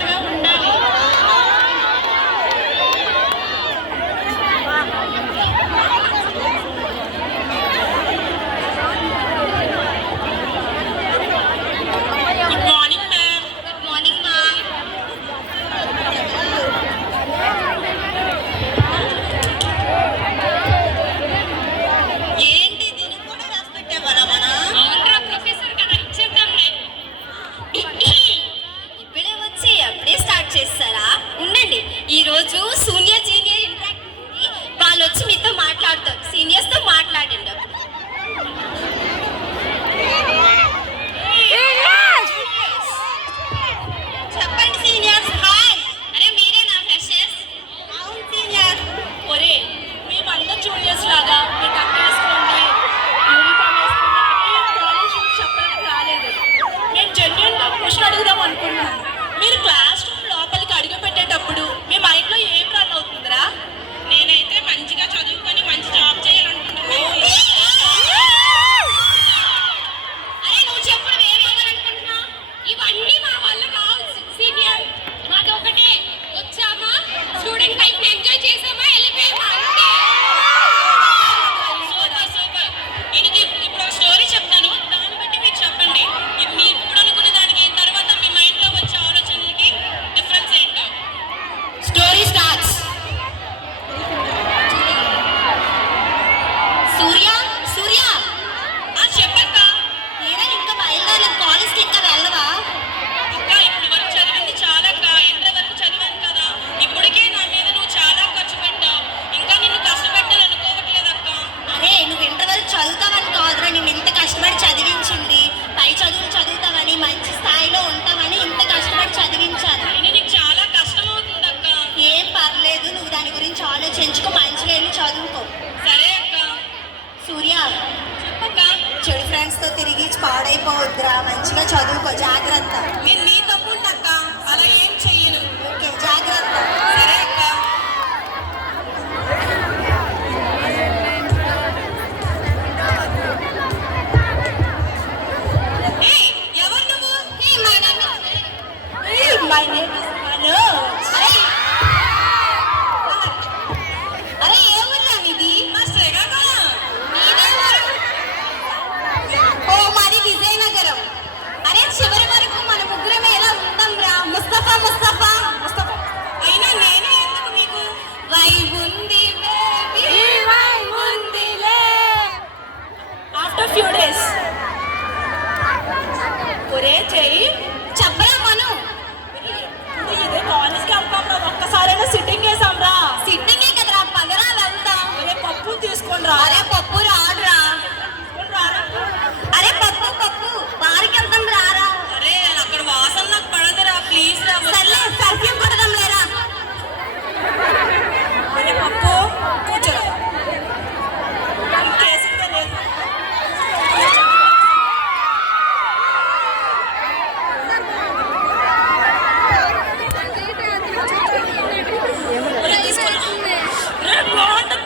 జాగ్రత్తగా ఉండాలి. Good morning ma'am. Good morning ma'am. ఏంటి దీనికి కూడా రాసి పెట్టేవారా మన? అవునరా ప్రొఫెసర్ కదా, ఇచ్చేద్దాంలే. ఇప్పుడే వచ్చి అప్పుడే స్టార్ట్ చేస్తారా? ఉండండి, ఈరోజు సీనియర్ జూనియర్ ఇంటరాక్ట్ వాళ్ళు వచ్చి మీతో మాట్లాడతారు. సీనియర్స్తో మాట్లాడండి. చెప్పండి సీనియర్స్. హాయ్. అరే మీరే నా ఫ్రెషర్స్? అవును సీనియర్. ఒరే మేమందరూ జూనియర్స్ లాగా మీ టక్ వేసుకోండి, యూనిఫామ్ వేసుకోండి అని కాలేజ్ రూల్స్ చెప్పడానికి రాలేదు. మేము జెన్యున్గా క్వశ్చన్ అడుగుదాం అనుకున్నాను. మీరు క్లాస్ రూమ్ లోపలికి అడుగు పెట్టేటప్పుడు మీ మైండ్లో ఏం రన్ అవుతుందిరా? నేనైతే మంచిగా చదువుకొని మంచి జాబ్ చేయాలనుకుంటున్నాను. అరే నువ్వు చెప్పుడు ఏమవ్వాలనుకుంటున్నా? ఇవన్నీ మా వల్ల కావు సీనియర్. మాది ఒకటే, వచ్చామా స్టూడెంట్ లైఫ్ ఎంజాయ్ చేసామా వెళ్ళిపోయామా అంతే. Super super. దీనికి ఇప్పుడు ఒక స్టోరీ చెప్తాను, దాన్ని బట్టి మీరు చెప్పండి. ఇది మీరు ఇప్పుడు అనుకునే దానికి తర్వాత మీ మైండ్లో వచ్చే ఆలోచనలకి డిఫరెన్స్ ఏంటో. Story starts. సూర్య సూర్య చెప్పక్క. ఏడా ఇంకా బయలుదేరలేదు కాలేజ్కి, ఇంకా వెళ్ళవా? అక్క ఇప్పుడు వరకు చదివింది చాలా అక్క. ఇంటర్ వరకు చదివాను కదా, ఇప్పటికే నా మీద నువ్వు చాలా ఖర్చు పెట్టావు. ఇంకా నిన్ను కష్టపెట్టాలి అనుకోవట్లేదు అక్క. అరే నువ్వు ఇంటర్ వరకు చదువుతావని కాదురా నేను ఇంత కష్టపడి చదివించింది. పై చదువులు చదువుతావని, మంచి స్థాయిలో ఉంటావని ఇంత కష్టపడి చదివించాను. అయినా నీకు చాలా కష్టం అవుతుంది అక్క. ఏం పర్లేదు, నువ్వు దాని గురించి ఆలోచించుకో, మంచిగా వెళ్ళి చదువుకో. సరే అక్క. సూర్య చెప్పక్క. చెడు ఫ్రెండ్స్తో తిరిగి పాడైపోవద్దురా, మంచిగా చదువుకో, జాగ్రత్త. నేను నీ తప్పుంటక్క, అలా ఏం చెయ్యను. ఓకే జాగ్రత్త. సరే అక్క. ఎవరు నువ్వు? My name is Manoj. అరే ఏ ఊర్రా మీది? మా శ్రీకాకుళం. ఓ మాది విజయనగరం. అరే చివరి వరకు మన ముగ్గురం ఎలా ఉందాం రా. ముస్తఫా ముస్తఫా ముస్తఫా. అయినా నేనే ఎందుకు మీకు? వైబ్ ఉంది బేబీ, వైబ్ ఉందిలే. After few days. ఒరే చెయ్యి చెప్పరా మను. ఇదే కాలేజ్కి వెళ్తాం రా, ఒక్కసారైనా సిట్టింగ్ వేసాం రా. సిట్టింగే కదరా, పదరా వెళ్తాం. అరే పప్పు తీసుకొని రా. అరే పప్పు రాడురా. అరే పప్పు పప్పు బారికి వెళ్తాం రారా. అరే అక్కడ వాసన నాకు పడదురా, ప్లీజ్ రా. సర్లే పర్ఫ్యూమ్ కొడదాం లేరా. అరే పప్పు కూర్చోరా. ఇంకేసిందే లేదు.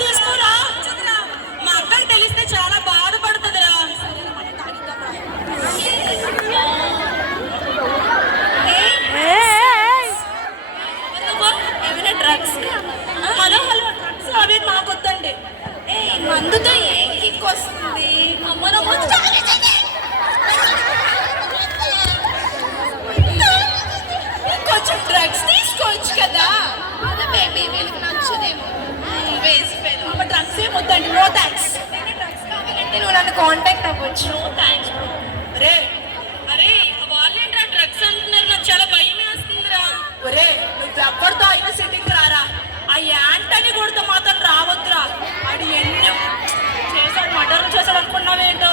తీసుకోరా. మా అక్కకి తెలిస్తే చాలా బాధపడుతుందిరా. ఏమైనా డ్రగ్స్? హలో హలో డ్రగ్స్ అవి మాకొద్దండి. మందుతో ఏం కిక్ వస్తుంది? అమ్మలో కొంచెం డ్రగ్స్ తీసుకోవచ్చు కదా. అదే బేబీ వీళ్ళకి నచ్చదేమో. వేసిపోయాను. అమ్మ డ్రగ్స్ ఏం వద్దండి, నో థ్యాంక్స్. డ్రగ్స్ కావాలంటే నువ్వు నన్ను కాంటాక్ట్ అవ్వచ్చు. No thanks. అరే అరే వాళ్ళేంట్రా డ్రగ్స్ అంటున్నారు, నాకు చాలా భయం వేస్తుందిరా. ఒరే నువ్వు ఎవరితో అయినా సిట్టింగ్ రారా. ఆ యాంటని కొడితే మాత్రం రావద్దురా. అది ఎన్ని చేశాడు, మర్డర్ చేశాడు అనుకున్నావేంటో.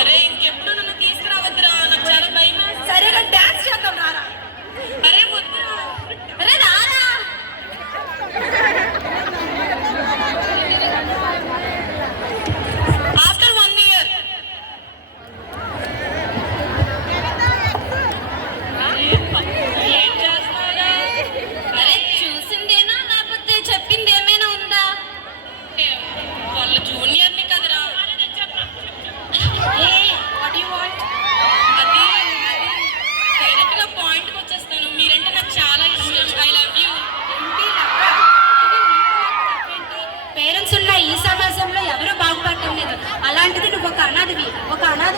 అరే ఇంకెప్పుడు నన్ను తీసుకురావద్దురా, నాకు చాలా భయం. సరేగా డాన్స్ చేద్దాం రారా. అరే వద్దురా. అరే రారా. ఆఫ్టర్ 1 year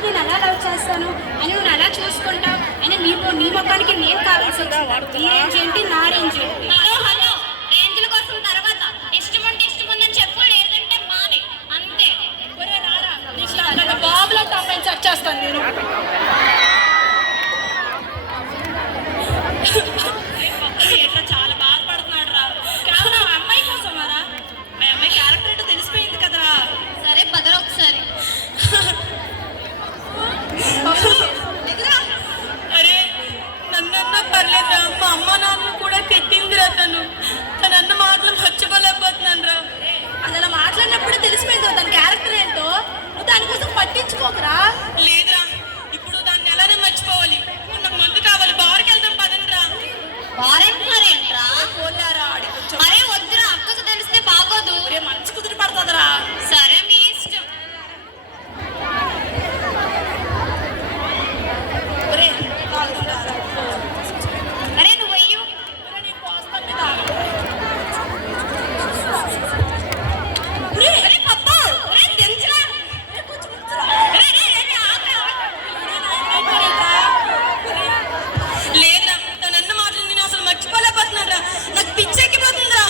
రోజు నేను ఎలా లవ్ చేస్తాను అని నువ్వు ఎలా చూసుకుంటావు అని నీ మొత్తానికి నేను కావాల్సి వచ్చింది. నీ రేంజ్ ఏంటి, నా రేంజ్ ఏంటి? హలో హలో, రేంజ్ల కోసం తర్వాత ఇష్టం ఉంటే ఇష్టం ఉందని చెప్పు, లేదంటే మానే అంతే. ఒరే రారా, నీకు బాబులో టాప్ సెట్ చేస్తాను నేను. ఎట్లా చాలా బాధపడుతున్నాడు రా. కేవలం ఆ అమ్మాయి కోసమారా? మా అమ్మాయి క్యారెక్టర్ ఏంటో తెలిసిపోయింది కదరా. సరే పదరా ఒకసారి. అరే నన్నన్నా పర్లేదురా, మా అమ్మ నాన్న కూడా తిట్టిందిరా. తనన్న మాటలు మర్చిపోలేకపోతున్నాను రా. అసలు మాట్లాడినప్పుడు తెలిసిపోయింది తన క్యారెక్టర్ ఏంటో. నువ్వు దానికోసం పట్టించుకోకరా. లేదురా, ఇప్పుడు దాన్ని ఎలానే మర్చిపోవాలి. నాకు మందు కావాలి, బార్కి వెళ్దాం పదండ్రా. వారేంటారేంట్రా? పోతారా ఆడికొచ్చు. అరే వద్దురా, అక్కకు తెలిస్తే బాగోదు. ఒరే మంచి కుదిరి పడుతుందిరా. సరే మీ ఇష్టం. ఒరే తాగుతుందా? అరే నువ్వు వెయ్యు. ఒరే నీకు పోస్తాను తాగు. ఒరే అరే పప్పు, అరే తెలుసురా. ఒరే కొంచెం ముందురా. అరే అరే అరే ఆగ్రా. లేదురా, తనన్న మాటలు నేను అసలు మర్చిపోలేకపోతున్నాను రా. నాకు పిచ్చెక్కిపోతుందిరా.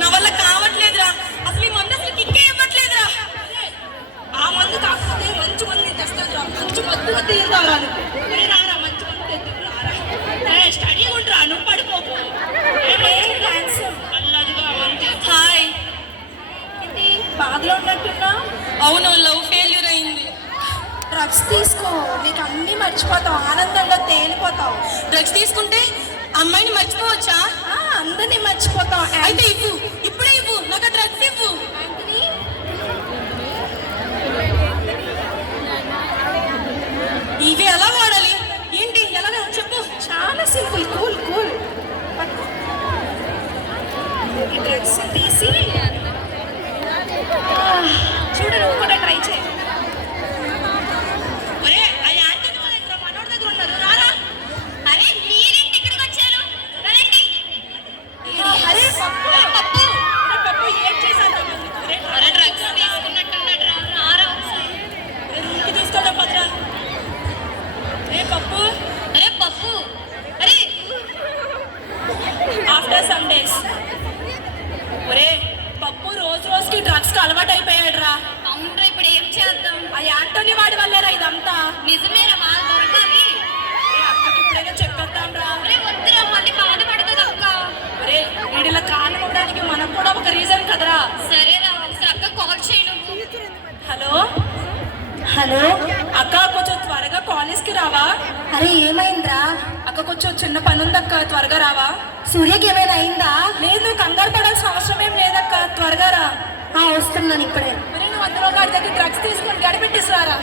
నా వల్ల కావట్లేదురా. అసలు ఈ మందు అసలు కిక్కే ఇవ్వట్లేదురా. ఆ మందు కాకపోతే మంచి మందు నేను తెస్తాను రా. మంచి మందు తీరుతారా నువ్వు. ఒరే రారా, మంచి మందు తెద్దు రారా. స్టడీ ఉంటారా, నువ్వు పడిపోకు. అల్లదిగా అంతే. హాయ్. ఏంటి బాధలో ఉన్నట్టున్నా? అవును, లవ్ ఫెయిల్యూర్ అయింది. డ్రగ్స్ తీసుకో, నీకు అన్నీ మర్చిపోతావు, ఆనందంలో తేలిపోతావు. డ్రగ్స్ తీసుకుంటే అమ్మాయిని మర్చిపోవచ్చా? అందరినీ మర్చిపోతావు. అయితే ఇవ్వు, ఇప్పుడే ఇవ్వు, నాకు ఆ డ్రగ్స్ ఇవ్వు. యాంటనీ, ఇవి ఎలా వాడాలి ఏంటి, ఎలాగో చెప్పు. చాలా సింపుల్. Cool cool. ఈ డ్రగ్స్ తీసి చూడు, నువ్వు కూడా ట్రై చేయి. ఒరే, ఆ యాంటనీ వాళ్ళ దగ్గర మనోడి దగ్గర ఉన్నారు, రారా. అరే మీరేంటి ఇక్కడికి వచ్చారు? రండి. అరే పప్పు, పప్పు. అరే పప్పు ఏం చేశాను? అరే డ్రగ్స్ తీసుకున్నట్టున్నాడు రా. రారా ఒకసారి. రూమ్కి తీసుకెళ్దాం పదరా. రే పప్పు, అరే పప్పు, అరే ఆఫ్టర్ సమ్ డేస్. ఒరే పప్పు రోజు రోజుకి డ్రగ్స్కి అలవాటు అయిపోయాడు రా. అవునరా, ఇప్పుడు ఏం చేద్దాం? ఆ యాంటోనీ వాడి వల్లేరా ఇదంతా. నిజమేరా, వాళ్ళు దొరకాలి. అక్కకి ఇప్పుడైనా చెప్పేద్దాం రా. అరే వద్దురా, మళ్ళీ బాధపడుతుంది అక్క. ఒరే వీడిలా కానుకోవడానికి మనకు కూడా ఒక రీజన్ కదరా. సరేరా, ఒకసారి అక్క కాల్ చేయి నువ్వు. హలో హలో అక్క, కొంచెం త్వరగా కాలేజ్కి రావా? అరే ఏమైందిరా? అక్క కొంచెం చిన్న పని ఉందక్క, త్వరగా రావా? సూర్యకి ఏమైనా అయిందా? లేదు, నువ్వు కంగారు పడాల్సిన అవసరం ఏం లేదక్క, త్వరగా రా. వస్తున్నాను ఇప్పుడే. మరి నువ్వు అందులో గాడి దగ్గర డ్రగ్స్ తీసుకొని గడిపెట్టేసిరారా.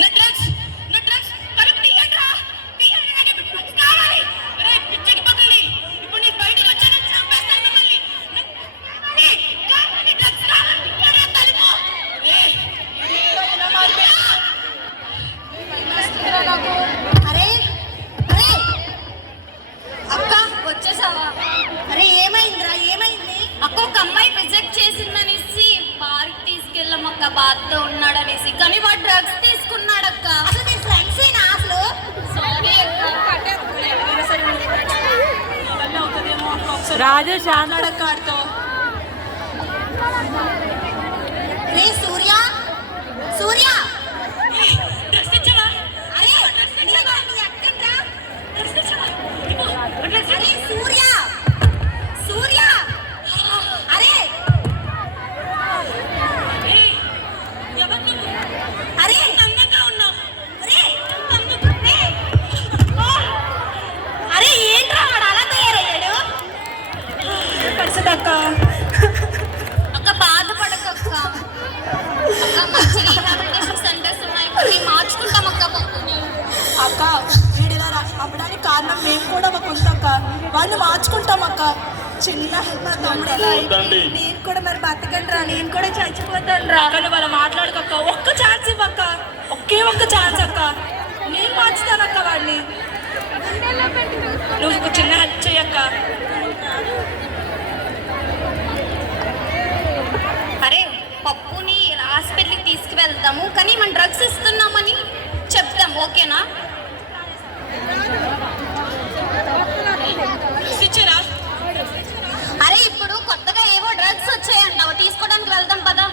నా డ్రగ్స్, నా డ్రగ్స్ కలుపు తీయండిరా. తీయండి, నాకు ఇప్పుడు డ్రగ్స్ కావాలి. ఒరే పిచ్చెక్కిపోతుంది. ఇప్పుడు నేను బయటికి వచ్చాను, చంపేస్తాను మిమ్మల్ని. కావాలి, డ్రగ్స్ కావాలి. ఇప్పుడే తలుపు. ఇలా మారిపోయా. నాకు అరే అరే అక్క వచ్చేసావా? అరే ఏమైందిరా? ఏమైంది? అక్క ఒక అమ్మాయి రిజెక్ట్ చేసిందనేసి పార్క్ తీసుకెళ్ళాం అక్క, బాధతో ఉన్నాడనేసి. కానీ వాడు డ్రగ్స్ తీసుకున్నాడక్క. అసలు మీ ఫ్రెండ్స్ ఏనా అసలు? సారీ అక్క. రాజేష్ ఆనాడక్క ఆడుతో. రే సూర్య, సూర్య డ్రగ్స్ తెచ్చావా? అరే ఇదిగో నీ అక్కడ్రా. డ్రగ్స్ తెచ్చావా? అరే సూర్య, సూర్య అరే ఎవరు నువ్వు? అరే అందంగా ఉన్నావు. అరే అరే ఏంట్రా వాడు అలా తయారయ్యాడు? పరిస్థితి అక్క. అక్క బాధపడక అక్క. అక్క మంచి రీహాబిలిటేషన్ సెంటర్స్ ఉన్నాయి, కొన్ని మార్చుకుంటాం అక్క పప్పుని. అక్క వీడిలా అవ్వడానికి కారణం మేము కూడా ఒక ఉందక్క, వాడిని మార్చుకుంటాం అక్క. చిన్న మా తమ్ముడు నేను కూడా మరి బతకండి రా, నేను కూడా చచ్చిపోతాను రా. కానీ వాళ్ళు మాట్లాడుకోక్క, ఒక్క ఛాన్స్ ఇవ్వక్క, ఒకే ఒక్క ఛాన్స్ అక్క, నేను మార్చుతానక్క వాడిని. నువ్వు ఒక చిన్న హెల్ప్ చేయక్క. డ్రగ్స్ ఇస్తున్నామని చెప్తాం, ఓకేనా? ఇచ్చారా? అరే ఇప్పుడు కొత్తగా ఏవో డ్రగ్స్ వచ్చాయంటావు, తీసుకోవడానికి వెళ్దాం పదా.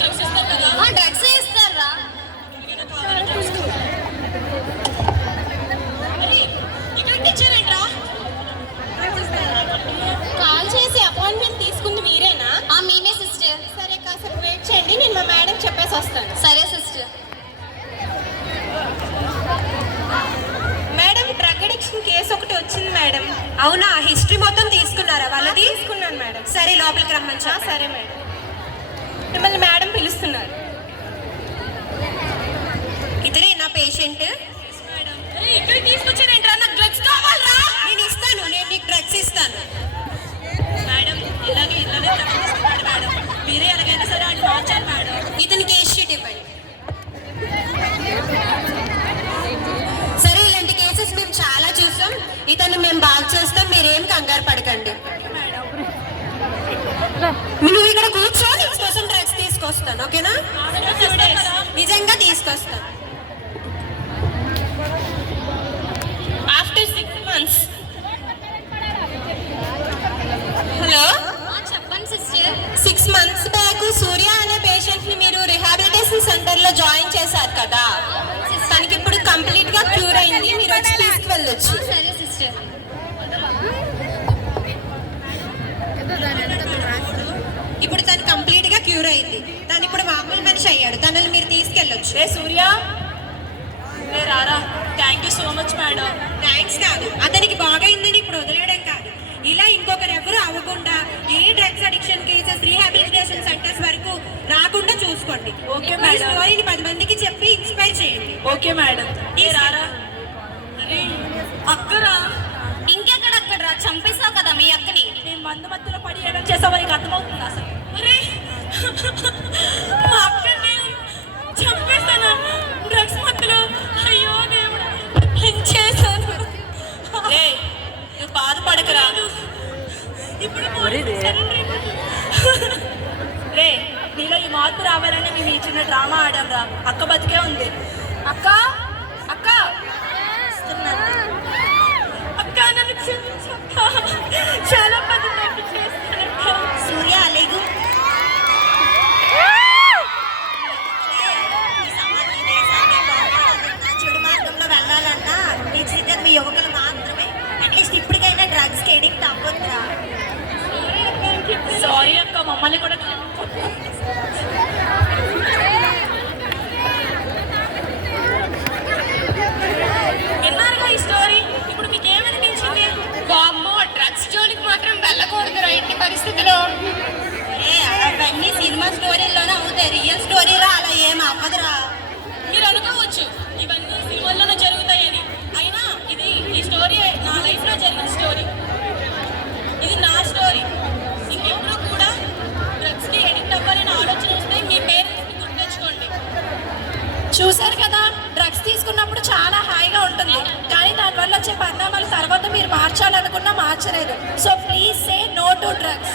డ్రగ్స్ ఇస్తారు కదా. డ్రగ్స్ ఇస్తారా? ఇక్కడ ఇచ్చారేంట్రా? కాల్ చేసి అపాయింట్మెంట్ తీసుకుంది మీరేనా? మేమే సిస్టర్. సరే కాసేపు వెయిట్ చేయండి, నేను మా మేడం చెప్పేసి వస్తాను. సరే sister. Madam drug addiction case ఒకటి వచ్చింది మేడం. అవునా? హిస్టరీ మొత్తం తీసుకున్నారా వాళ్ళది? తీసుకున్నాను మేడం. సరే లోపలికి రమ్మని. సరే మేడం, మిమ్మల్ని మేడం పిలుస్తున్నారు. ఇతనే నా పేషెంట్. ఇక్కడ తీసుకొచ్చారేంట్రా? నాకు డ్రగ్స్ కావాలరా. నేను ఇస్తాను, నేను నీకు డ్రగ్స్ ఇస్తాను. మేడం ఇలాగే తగ్గిస్తున్నాడు మేడం, మీరే ఎలాగైనా సరే అది మార్చాలి మేడం. ఇతనికి కేస్ షీట్ ఇవ్వండి. సరే ఇలాంటి కేసెస్ మేము చాలా చూసాం, ఇతను మేము బాగా చేస్తాం, మీరేం కంగారు పడకండి. నువ్వు ఇక్కడ కూర్చో, నీకోసం డ్రగ్స్ తీసుకొస్తాను, ఓకేనా? నిజంగా తీసుకొస్తాను. After 6 months. హలో, చెప్పండి సిస్టర్. 6 months బ్యాక్ సూర్య అనే పేషెంట్ ని మీరు రిహాబిలిటేషన్ సెంటర్ లో జాయిన్ చేశారు కదా, తనకి ఇప్పుడు కంప్లీట్ గా క్యూర్ అయింది, మీరు వచ్చి తీసుకువెళ్ళొచ్చు. సరే సిస్టర్. ఇప్పుడు తను కంప్లీట్ గా క్యూర్ అయింది, తను ఇప్పుడు మామూలు మనిషి అయ్యాడు, తనని మీరు తీసుకెళ్ళొచ్చు. రే సూర్య, రే రారా. Thank you so much madam. Thanks కాదు, అతనికి బాగైందని ఇప్పుడు వదిలేయడం కాదు, ఇలా ఇంకొకరు ఎవరు అవ్వకుండా ఏ drugs addiction cases rehabilitation centres వరకు రాకుండా చూసుకోండి. ఓకే ఈ మేడం. స్టోరీని 10 మందికి చెప్పి ఇన్స్పైర్ చేయండి. Okay madam. ఏ రారా. అరే అక్కరా, ఇంకెక్కడక్కడ చంపేశావు కదా మీ అక్కని. నేను మందు మధ్యలో పడి ఏడం చేసావు, నీకు అర్థమవుతుంది అసలు? అరే మా అక్కని చంపేశాను డ్రగ్స్ మధ్యలో. అయ్యో దేవుడా, ఏం చేశాను? రే నువ్వు బాధపడకరా, ఇప్పుడు రే నీలో ఈ మార్పు రావాలని మేము ఈ చిన్న డ్రామా ఆడాం రా. అక్క బతికే ఉంది. అక్క అక్క అక్క, నన్ను క్షమించక్క. చాలా పెద్ద తప్పు చేశానక్క. సూర్య లేగు. చెడు మార్గంలో వెళ్ళాలన్నా తీర్చిదిద్దేది మీ యువకులు మాత్రమే. అట్లీస్ట్ ఇప్పటికైనా డ్రగ్స్ కి ఎడిక్ట్ అవ్వద్దురా. సారీ అక్క, మమ్మల్ని కూడా క్షమించక్క. విన్నారుగా ఈ స్టోరీ, ఇప్పుడు మీకు ఏమనిపించింది? బామ్మో, డ్రగ్స్ జోలికి మాత్రం వెళ్ళకూడదు ఎట్టి పరిస్థితిలో. అవన్నీ సినిమా స్టోరీలోనే అవుతాయి, రియల్ స్టోరీలో అలా ఏం అవ్వదురా. మీరు అనుకోవచ్చు ఇవన్నీ సినిమాల్లోనే జరుగుతాయని, అయినా ఇది ఈ స్టోరీ నా లైఫ్లో జరిగిన స్టోరీ. ఇది నా స్టోరీ. ఇంకెప్పుడు కూడా డ్రగ్స్కి ఎడిక్ట్ అవ్వాలని ఆలోచన వస్తే మీ పేరెంట్స్ని గుర్తించుకోండి. చూశారు కదా, డ్రగ్స్ తీసుకున్నప్పుడు చాలా హాయిగా ఉంటుంది, కానీ దానివల్ల వచ్చే పరిణామాల తర్వాత మీరు మార్చాలనుకున్నా మార్చలేదు. So please say no to drugs.